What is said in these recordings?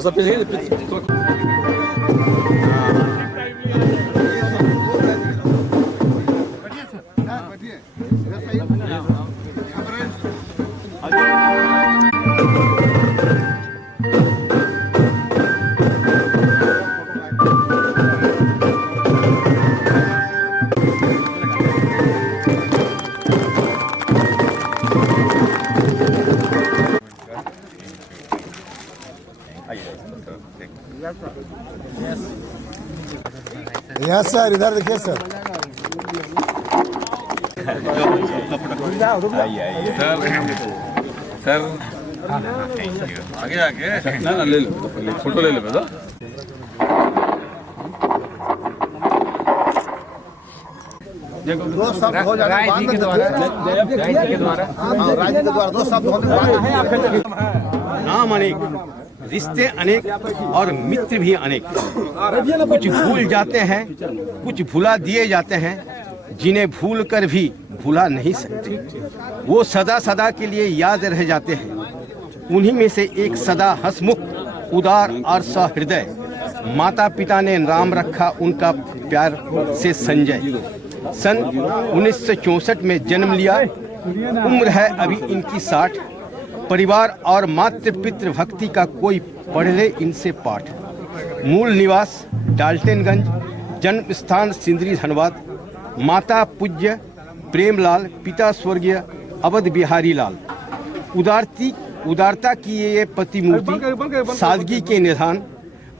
Só precisa. Yes sir, इधर देखिए sir. Sir आगे आगे ना ले लो, फोटो ले लो बेटा। दो शब्द हो जाने के बाद में राय जी के द्वारा दो शब्द होने के बाद नाम अनेक, रिश्ते अनेक और मित्र भी अनेक। कुछ भूल जाते हैं, कुछ भुला दिए जाते हैं, जिन्हें भूल कर भी भुला नहीं सकते। वो सदा सदा के लिए याद रह जाते हैं। उन्हीं में से एक सदा हंसमुख, उदार और सहृदय माता पिता ने नाम रखा उनका प्यार से संजय। सन 1964 में जन्म लिया, उम्र है अभी इनकी 60। परिवार और मातृ पितृ भक्ति का कोई पढ़ ले इनसे पाठ। मूल निवास डाल्टनगंज, जन्म स्थान सिंदरी धनबाद। माता पूज्य प्रेमलाल, पिता स्वर्गीय अवध बिहारी लाल। उदारता की ये प्रतिमूर्ति, सादगी के निधान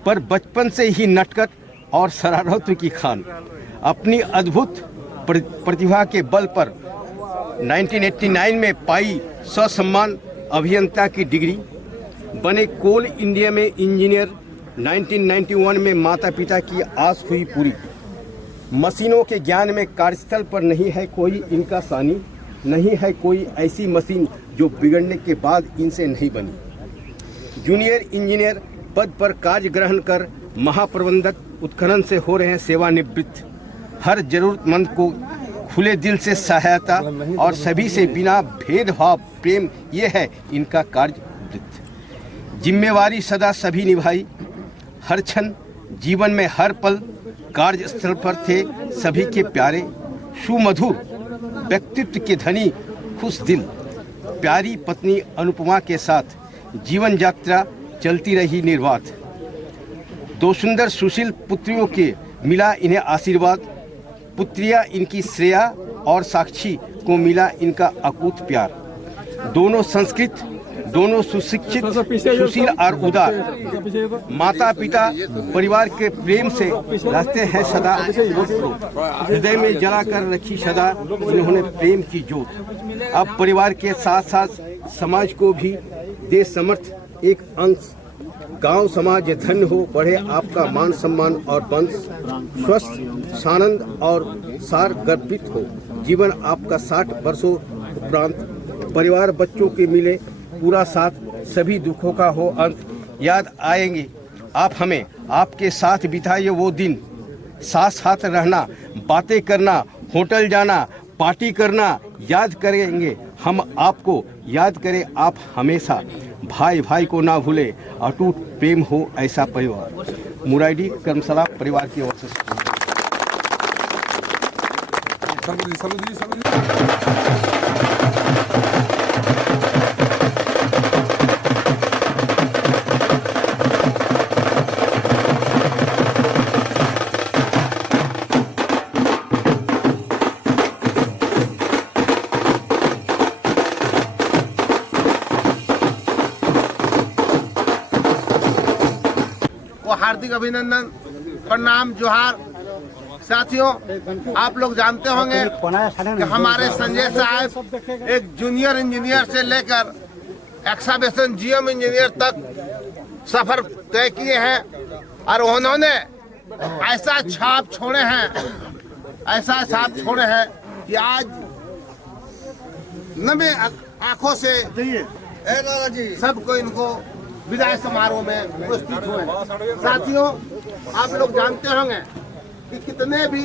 पर बचपन से ही नटखट और शरारत की खान। अपनी अद्भुत प्रतिभा के बल पर 1989 में पाई ससम्मान अभियंता की डिग्री। बने कोल इंडिया में इंजीनियर। 1991 में माता पिता की आस हुई पूरी। मशीनों के ज्ञान में कार्यस्थल पर नहीं है कोई इनका सानी। नहीं है कोई ऐसी मशीन जो बिगड़ने के बाद इनसे नहीं बनी। जूनियर इंजीनियर पद पर कार्य ग्रहण कर महाप्रबंधक उत्खनन से हो रहे हैं सेवानिवृत्त। हर जरूरतमंद को खुले दिल से सहायता और सभी से बिना भेदभाव प्रेम, ये है इनका कार्य वृत्त। जिम्मेवारी सदा सभी निभाई, हर क्षण जीवन में हर पल कार्यस्थल पर थे सभी के प्यारे। सुमधुर व्यक्तित्व के धनी, खुश दिल, प्यारी पत्नी अनुपमा के साथ जीवन यात्रा चलती रही निर्बाध। दो सुंदर सुशील पुत्रियों के मिला इन्हें आशीर्वाद। पुत्रियां इनकी श्रेया और साक्षी को मिला इनका अकूत प्यार। दोनों संस्कृत, दोनों सुशिक्षित, सुशील और उदार। माता पिता परिवार के प्रेम से रहते हैं सदा। हृदय में जला कर रखी सदा उन्होंने प्रेम की जोत। अब परिवार के साथ साथ समाज को भी दे समर्थ एक अंश। गांव समाज धन्य हो, बढ़े आपका मान सम्मान और वंश। स्वस्थ सानंद और सार गर्भित हो जीवन आपका 60 वर्षों उपरांत। परिवार बच्चों के मिले पूरा साथ, सभी दुखों का हो अंत। याद आएंगे आप हमें, आपके साथ बिताए वो दिन। साथ साथ रहना, बातें करना, होटल जाना, पार्टी करना। याद करेंगे हम आपको, याद करें आप हमेशा। भाई भाई को ना भूले, अटूट प्रेम हो ऐसा परिवार। मुराइडी कर्मशाला परिवार की ओर से। हार्दिक अभिनंदन, प्रणाम, जोहार। साथियों, आप लोग जानते होंगे कि हमारे संजय साहब एक जूनियर इंजीनियर से लेकर एक्सावेशन जीएम इंजीनियर तक सफर तय किए हैं और उन्होंने ऐसा छाप छोड़े हैं कि आज नवे आंखों से सबको इनको विदाई समारोह में उपस्थित हुए। साथियों, आप लोग जानते होंगे कि कितने भी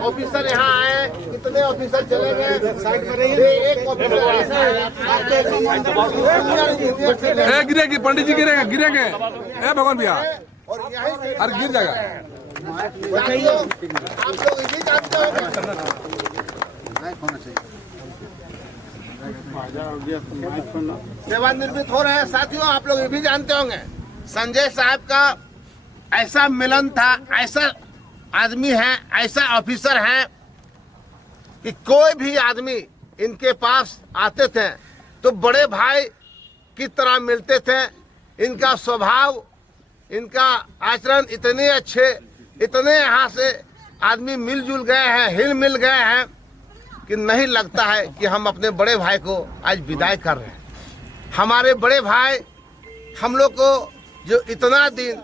ऑफिसर यहाँ आए, कितने ऑफिसर चले गए। एक ऑफिसर ऐसा है, गिरेगी पंडित जी, गिरेगा गिरेंगे। भगवान भैया और यहीं से और गिर जाएगा। साथियों, आप लोग ये भी जानते होंगे सेवानिवृत्त हो रहे हैं। साथियों, आप लोग ये भी जानते होंगे संजय साहब का ऐसा मिलन था, ऐसा आदमी है, ऐसा ऑफिसर है कि कोई भी आदमी इनके पास आते थे तो बड़े भाई की तरह मिलते थे। इनका स्वभाव, इनका आचरण इतने अच्छे, इतने यहाँ से आदमी मिलजुल गए हैं, हिल मिल गए हैं कि नहीं लगता है कि हम अपने बड़े भाई को आज विदाई कर रहे हैं। हमारे बड़े भाई हम लोग को जो इतना दिन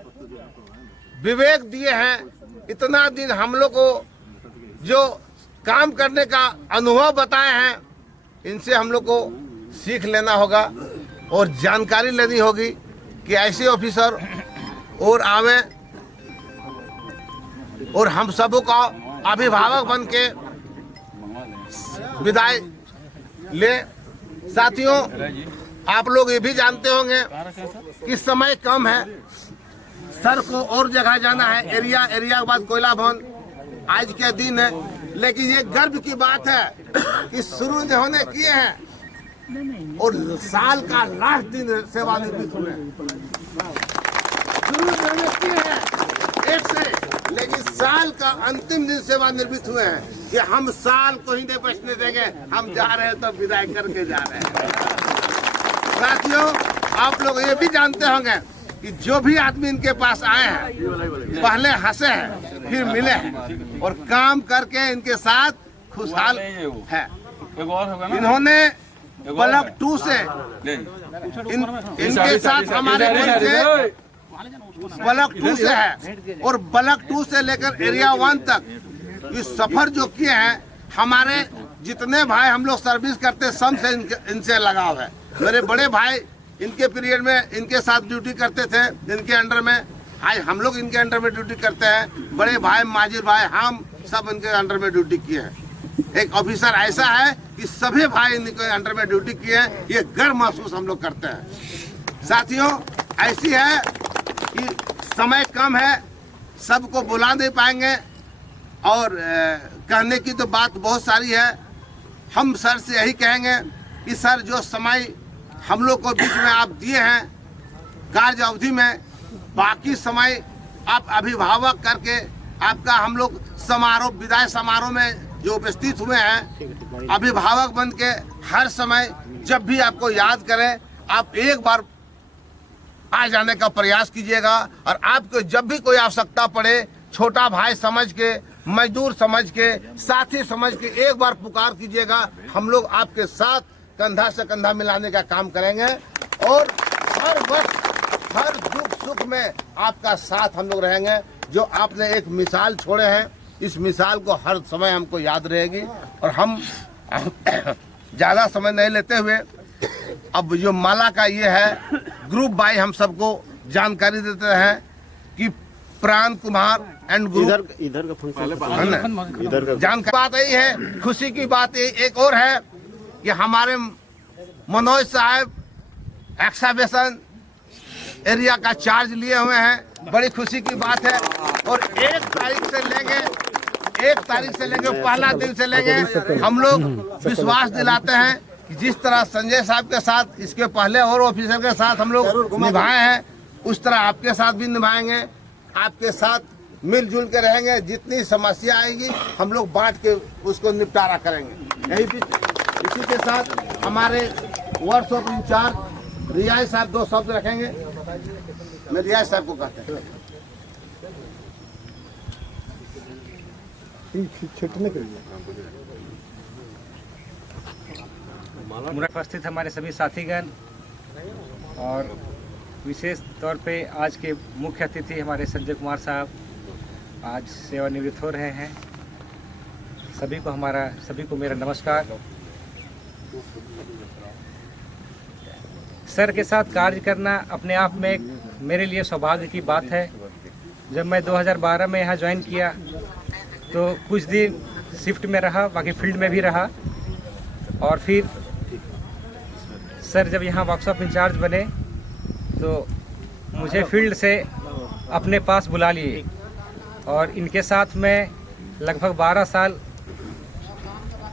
विवेक दिए हैं, इतना दिन हम लोग को जो काम करने का अनुभव बताए हैं, इनसे हम लोग को सीख लेना होगा और जानकारी लेनी होगी कि ऐसे ऑफिसर और आवे और हम सबों का अभिभावक बन के विदाई ले। साथियों, आप लोग ये भी जानते होंगे कि समय कम है, सर को और जगह जाना है, एरिया के बाद कोयला भवन आज के दिन है। लेकिन ये गर्व की बात है कि शुरू होने किए हैं और साल का लास्ट दिन सेवानिवृत्त हुए। शुरू होने किए हैं एक से, लेकिन साल का अंतिम दिन सेवानिवृत्त हुए हैं कि हम साल को ही नहीं बचने देंगे, हम जा रहे हैं तो विदाई करके जा रहे हैं। साथियों, आप लोग ये भी जानते होंगे कि जो भी आदमी इनके पास आए हैं पहले हंसे हैं, फिर मिले हैं और काम करके इनके साथ खुशहाल है। इन्होंने ब्लॉक 2 से इनके साथ हमारे ब्लॉक 2 से है और ब्लॉक 2 से लेकर एरिया 1 तक इस सफर जो किए हैं, हमारे जितने भाई हम लोग सर्विस करते सब से इनसे लगाव है। मेरे बड़े भाई इनके पीरियड में इनके साथ ड्यूटी करते थे, इनके अंडर में। आज हम लोग इनके अंडर में ड्यूटी करते हैं। बड़े भाई माजिर भाई हम सब इनके अंडर में ड्यूटी किए हैं। एक ऑफिसर ऐसा है कि सभी भाई इनके अंडर में ड्यूटी किए हैं, ये गर्व महसूस हम लोग करते हैं। साथियों, ऐसी है कि समय कम है, सबको बुला नहीं पाएंगे और कहने की तो बात बहुत सारी है। हम सर से यही कहेंगे कि सर, जो समय हम लोग को बीच में आप दिए हैं कार्य अवधि में, बाकी समय आप अभिभावक करके आपका हम लोग समारोह, विदाई समारोह में जो उपस्थित हुए हैं, अभिभावक बन के हर समय जब भी आपको याद करें, आप एक बार आ जाने का प्रयास कीजिएगा और आपको जब भी कोई आवश्यकता पड़े, छोटा भाई समझ के, मजदूर समझ के, साथी समझ के एक बार पुकार कीजिएगा। हम लोग आपके साथ कंधा से कंधा मिलाने का काम करेंगे और हर वक्त, हर दुख सुख में आपका साथ हम लोग रहेंगे। जो आपने एक मिसाल छोड़े हैं, इस मिसाल को हर समय हमको याद रहेगी। और हम ज़्यादा समय नहीं लेते हुए अब जो माला का ये है, ग्रुप बाय हम सबको जानकारी देते हैं कि प्राण कुमार एंड ग्रुप इधर का फंक्शन जानकारी। बात यही है, खुशी की बात एक और है कि हमारे मनोज साहब एक्सावेशन एरिया का चार्ज लिए हुए हैं। बड़ी खुशी की बात है और 1 तारीख से लेंगे पहला दिन से लेंगे हम लोग विश्वास दिलाते हैं कि जिस तरह संजय साहब के साथ इसके पहले और ऑफिसर के साथ हम लोग निभाए हैं, उस तरह आपके साथ भी निभाएंगे। आपके साथ मिलजुल के रहेंगे। जितनी समस्या आएगी हम लोग बांट के उसको निपटारा करेंगे। यही इसी के साथ हमारे वर्कशॉप इंचार्ज रियाज साहब 2 शब्द रखेंगे। मैं रियाज साहब को कहते हैं। उपस्थित हमारे सभी साथीगण और विशेष तौर पे आज के मुख्य अतिथि हमारे संजय कुमार साहब आज सेवानिवृत्त हो रहे हैं। सभी को मेरा नमस्कार। सर के साथ कार्य करना अपने आप में एक मेरे लिए सौभाग्य की बात है। जब मैं 2012 में यहाँ ज्वाइन किया तो कुछ दिन शिफ्ट में रहा, बाकी फील्ड में भी रहा और फिर सर जब यहाँ वर्कशॉप इंचार्ज बने तो मुझे फील्ड से अपने पास बुला लिए और इनके साथ मैं लगभग 12 साल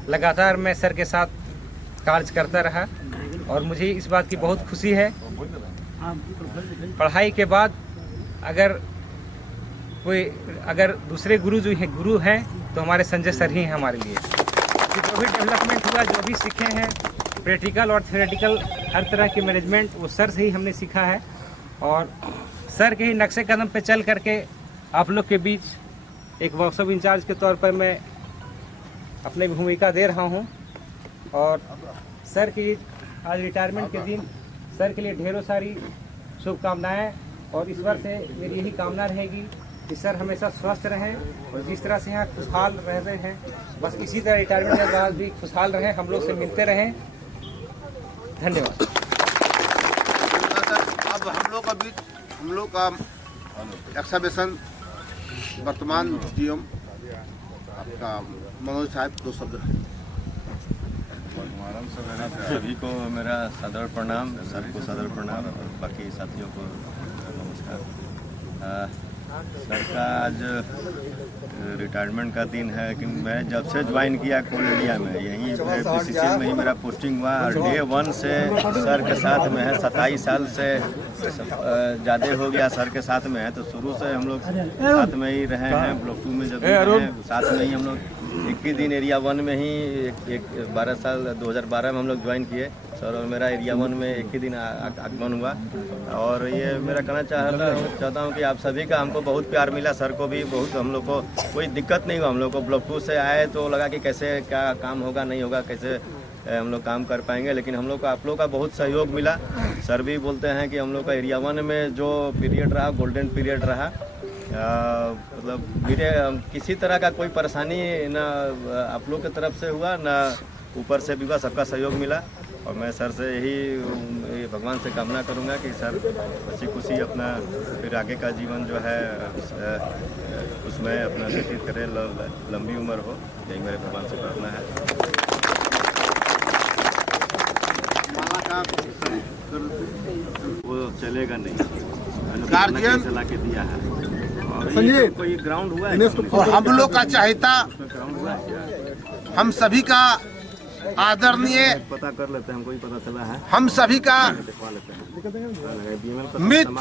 लगातार मैं सर के साथ कार्य करता रहा और मुझे इस बात की बहुत खुशी है। पढ़ाई के बाद अगर दूसरे गुरु हैं तो हमारे संजय सर ही हैं हमारे लिए। जो भी डेवलपमेंट हुआ, जो भी सीखे हैं, प्रैक्टिकल और थ्योरेटिकल हर तरह की मैनेजमेंट वो सर से ही हमने सीखा है और सर के ही नक्शे कदम पे चल करके आप लोग के बीच एक वर्कशॉप इंचार्ज के तौर पर मैं अपनी भूमिका दे रहा हूं। और सर की आज रिटायरमेंट के दिन सर के लिए ढेरों सारी शुभकामनाएं और ईश्वर से मेरी यही कामना रहेगी कि सर हमेशा स्वस्थ रहें और जिस तरह से यहाँ खुशहाल रह रहे हैं बस इसी तरह रिटायरमेंट के बाद भी खुशहाल रहें, हम लोग से मिलते रहें। धन्यवाद। अब हम लोग का एक्सहिबिशन वर्तमान जीएम आपका मनोज साहब 2 शब्द सभी को मेरा सादर प्रणाम, सर को सादर प्रणाम और बाकी साथियों को नमस्कार। सर का आज रिटायरमेंट का दिन है कि मैं जब से ज्वाइन किया कोल इंडिया में, यहीं बीसीसीएल में ही मेरा पोस्टिंग हुआ और डे 1 से सर के साथ में है। 27 साल से ज़्यादा हो गया सर के साथ में है, तो शुरू से हम लोग साथ में ही रहे हैं। ब्लॉक 2 में जब साथ में ही हम लोग एक ही दिन एरिया 1 में ही 12 साल 2012 में हम लोग ज्वाइन किए सर और मेरा एरिया 1 में एक ही दिन आगमन हुआ। और ये मेरा कहना चाहता हूँ कि आप सभी का हमको बहुत प्यार मिला, सर को भी बहुत, हम लोग को कोई दिक्कत नहीं हुआ। हम लोग को ब्लॉक 2 से आए तो लगा कि कैसे क्या काम होगा नहीं होगा, कैसे हम लोग काम कर पाएंगे, लेकिन हम लोग को आप लोग का बहुत सहयोग मिला। सर भी बोलते हैं कि हम लोग का एरिया 1 में जो पीरियड रहा गोल्डन पीरियड रहा, मतलब मेरे किसी तरह का कोई परेशानी ना आप लोग की तरफ से हुआ ना ऊपर से भी हुआ, सबका सहयोग मिला। और मैं सर से यही भगवान से कामना करूंगा कि सर अच्छी खुशी अपना फिर आगे का जीवन जो है उसमें अपना व्यतीत करें, लंबी उम्र हो, यही मेरे भगवान से प्रार्थना है। वो चलेगा नहीं, गार्जियन चला के दिया है। संजय कोई ग्राउंड हुआ है हम लोग का चाहता, हम सभी का आदरणीय, पता कर लेते हैं, हमको ही पता चला है, हम सभी का मित्र,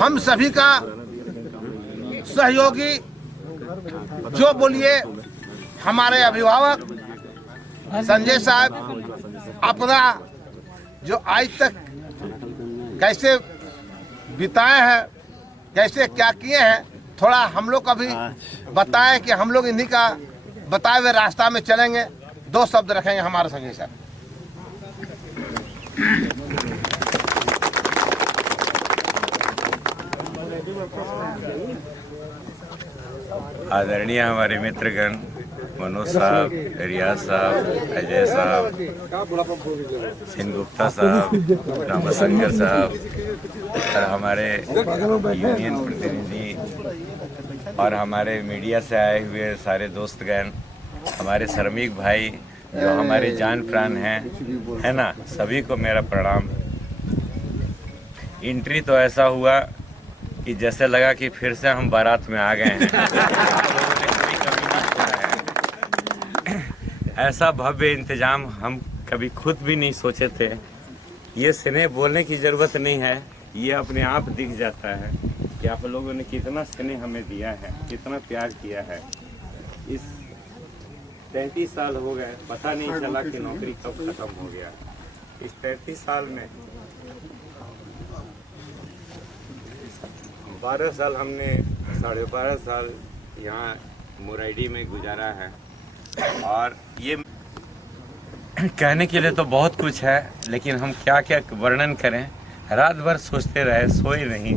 हम सभी का सहयोगी, जो बोलिए हमारे अभिभावक संजय साहब अपना जो आज तक कैसे बिताए हैं, कैसे क्या किए हैं, थोड़ा हम लोग का भी बताएं कि हम लोग इन्हीं का बताए हुए रास्ता में चलेंगे। 2 शब्द रखेंगे हमारे संजय साहब। आदरणीय हमारे मित्रगण मनोज साहब, रियाज साहब, अजय साहब, सिंह गुप्ता साहब, रामशंकर साहब और हमारे यूनियन प्रतिनिधि और हमारे मीडिया से आए हुए सारे दोस्तगण, हमारे श्रमिक भाई जो हमारे जान प्राण हैं, है ना, सभी को मेरा प्रणाम। एंट्री तो ऐसा हुआ कि जैसे लगा कि फिर से हम बारात में आ गए हैं। ऐसा भव्य इंतजाम हम कभी खुद भी नहीं सोचे थे। ये स्नेह बोलने की ज़रूरत नहीं है, ये अपने आप दिख जाता है कि आप लोगों ने कितना स्नेह हमें दिया है, कितना प्यार किया है। इस 33 साल हो गए, पता नहीं चला कि नौकरी कब खत्म हो गया। इस 33 साल में 12 साल हमने 12.5 साल यहाँ मुरैडी में गुजारा है। और ये कहने के लिए तो बहुत कुछ है, लेकिन हम क्या क्या वर्णन करें। रात भर सोचते रहे, सोए नहीं,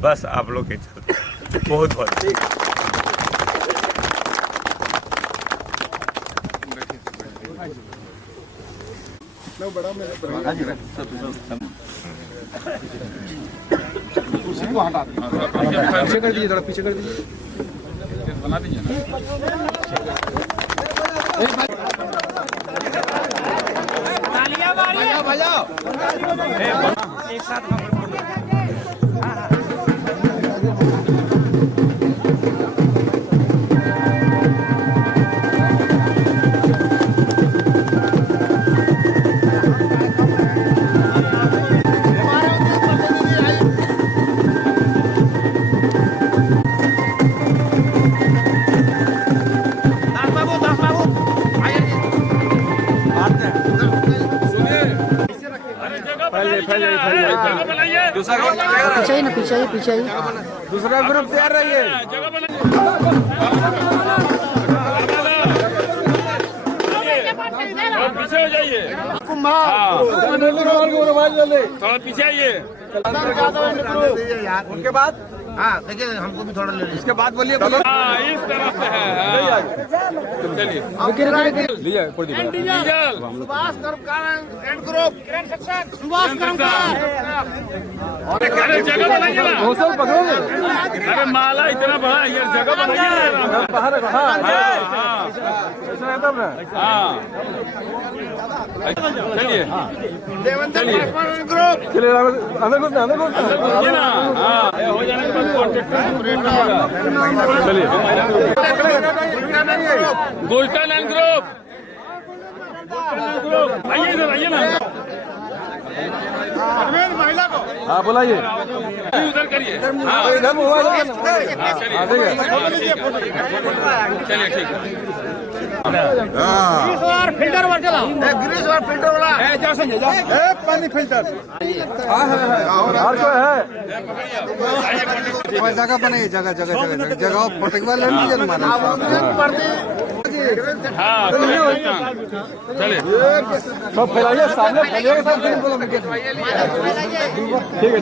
बस आप लोग के चलते। बहुत बहुत पीछे कर दीजिए, थोड़ा पीछे कर दीजिए, बना दीजिए। एक साथ पीछे ही ना, पीछे ही दूसरा ग्रुप तैयार रहिए। पीछे हो जाइए, थोड़ा पीछे आइए। उनके बाद हाँ देखिए हमको भी थोड़ा ले लीजिए। इसके बाद बोलिए। हाँ, इस तरफ से है। चलिए सुभाष कर्मकार एंड ग्रुप, सुभाष कर्मकार। अरे जगह बनाइए ना, अरे माला इतना बड़ा यार, जगह बनाइए ना। चलिए देवेंद्र पासवान एंड ग्रुप। ना, हाँ हो जाने के बाद चलिए गोल्डन एंड ग्रुप, आइए इधर आइए ना। महिला को हाँ बुलाइए। उधर करिए। चलिए ठीक है। फिल्टर वाला चलाओ, ग्रीस वाला फिल्टर वाला पानी फिल्टर। और कोई है? जगह बनाइए, जगह पर्टिकुलर लैंड डीजल माना। हाँ चलिए सब फैलाइए, सामने फैलाइएगा ठीक है।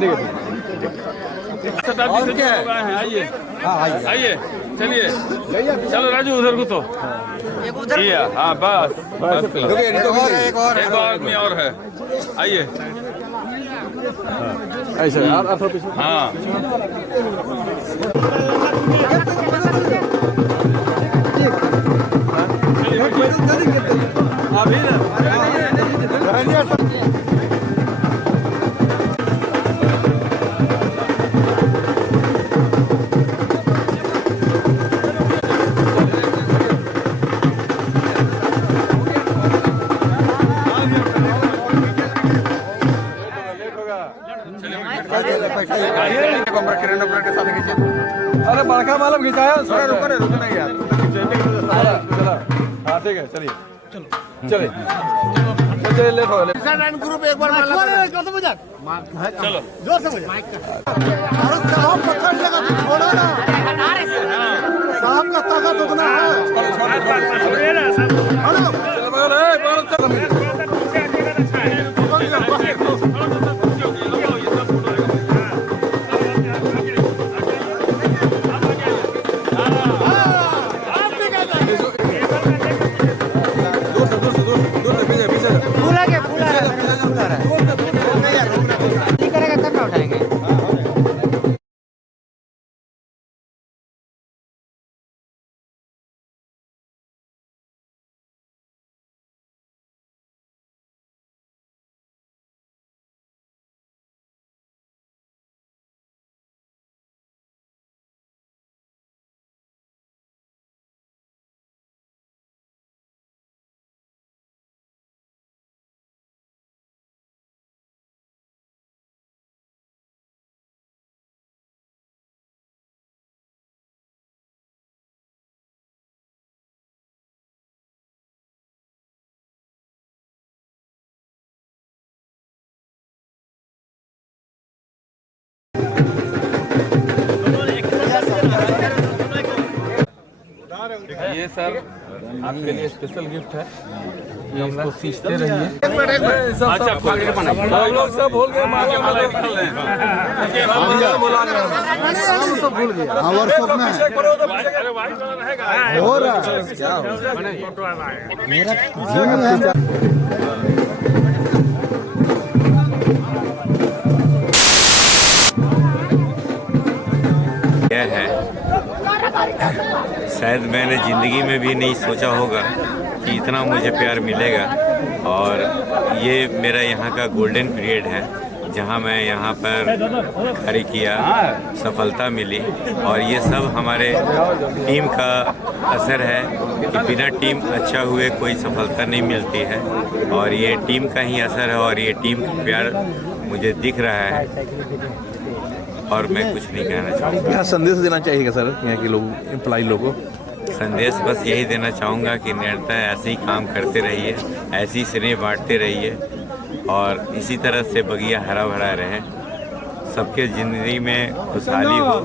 शताब्दी से जुड़े हुए हैं, आइए आइए चलिए। चलो राजू उधर को तो हाँ बस एक और एक आदमी और है, आइए। ऐसे हाँ अरे बड़का मालूम खिंचाया। रुको नहीं यार। हाँ ठीक है, चलिए चलिए लेट हो। एंड ग्रुप एक बार चलो जोर से पत्थर लगा छोड़ो ना, साहब का ताकत उतना करेगा तब ना उठाएंगे। ये सर आपके लिए स्पेशल गिफ्ट है, ये इसको सींचते रहिए। अच्छा सब लोग सब भूल गए, सब भूल गए। वर्कशॉप में हो रहा है क्या मेरा क्या है, शायद मैंने ज़िंदगी में भी नहीं सोचा होगा कि इतना मुझे प्यार मिलेगा। और ये मेरा यहाँ का गोल्डन पीरियड है, जहाँ मैं यहाँ पर खड़ी किया, सफलता मिली। और ये सब हमारे टीम का असर है कि बिना टीम अच्छा हुए कोई सफलता नहीं मिलती है। और ये टीम का ही असर है, और ये टीम का प्यार मुझे दिख रहा है। और मैं कुछ नहीं कहना चाहूँगा। क्या संदेश देना चाहिएगा सर यहाँ के लोग, एम्प्लॉय लोगों को? संदेश बस यही देना चाहूँगा कि निरंतर ऐसे ही काम करते रहिए, ऐसी स्नेह बांटते रहिए, और इसी तरह से बगिया हरा भरा रहे। सबके जिंदगी में खुशहाली हो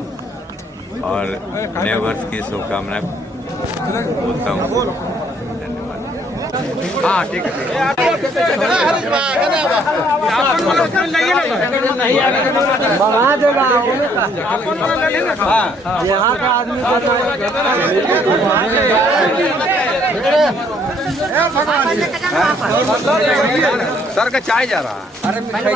और नए वर्ष की शुभकामनाएं बोलता हूँ। हाँ ठीक सर का चाय जा रहा है। अरे पहले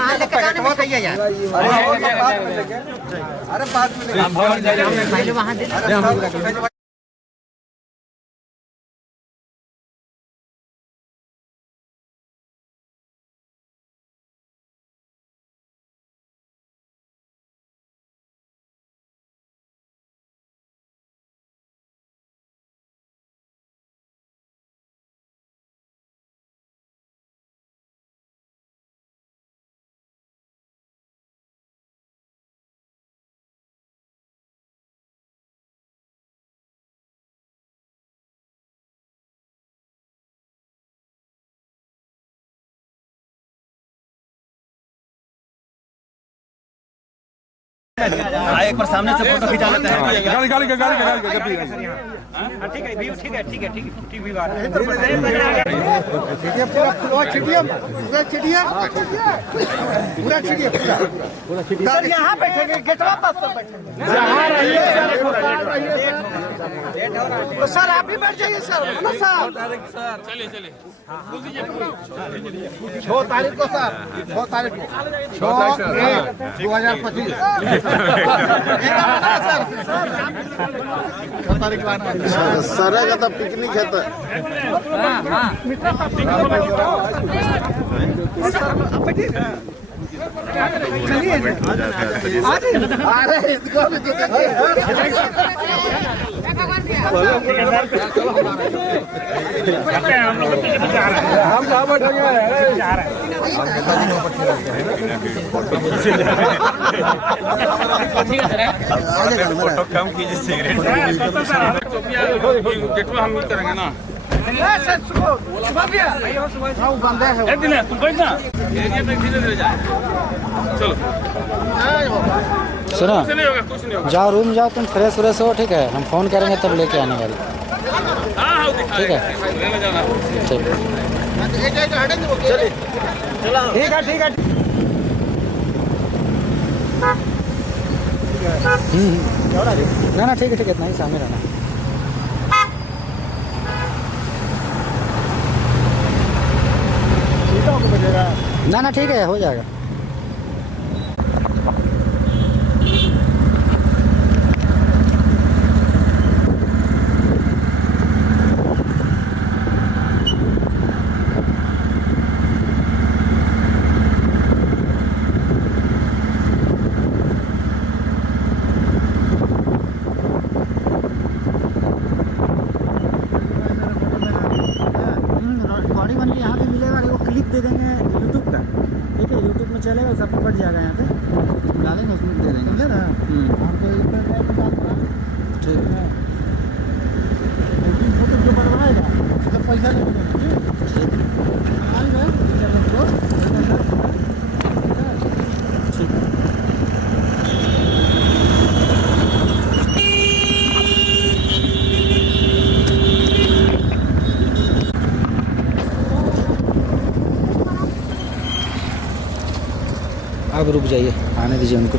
वहाँ एक बार सामने से फोटो खिंचा लेते हैं। ठीक है व्यू, ठीक है ठीक है ठीक है ठीक व्यू आ रहा है। सर यहाँ बैठेंगे, गेटवा पास पर बैठेंगे। सर आप भी बैठ जाइए सर। चलिए 6 तारीख को सर, 6 तारीख को 6/1/2025 सर का तो पिकनिक है तो अरे इसको भी हम कहाँ बैठेंगे? फोटो कम कीजिए, सिगरेट गेटवा हम करेंगे ना। तुम बैठना एरिया में धीरे जाए। चलो सुनो, कुछ नहीं होगा, कुछ नहीं होगा। जाओ रूम जाओ, तुम फ्रेश व्रेश हो, ठीक है? हम फोन करेंगे तब लेके आने वाले। हाँ ठीक है लेने जाना। ठीक ठीक है ना ठीक है इतना ही सामने रहना। ना ठीक है, हो जाएगा। यहाँ पे मिलेगा, वो क्लिप दे देंगे यूट्यूब का, ठीक है? यूट्यूब में चलेगा, सब कट जाएगा, यहाँ पे डालेंगे, उसमें दे देंगे, समझे ना? ठीक है, जो बनवाएगा तो पैसा अब रुक जाइए, आने दीजिए उनको।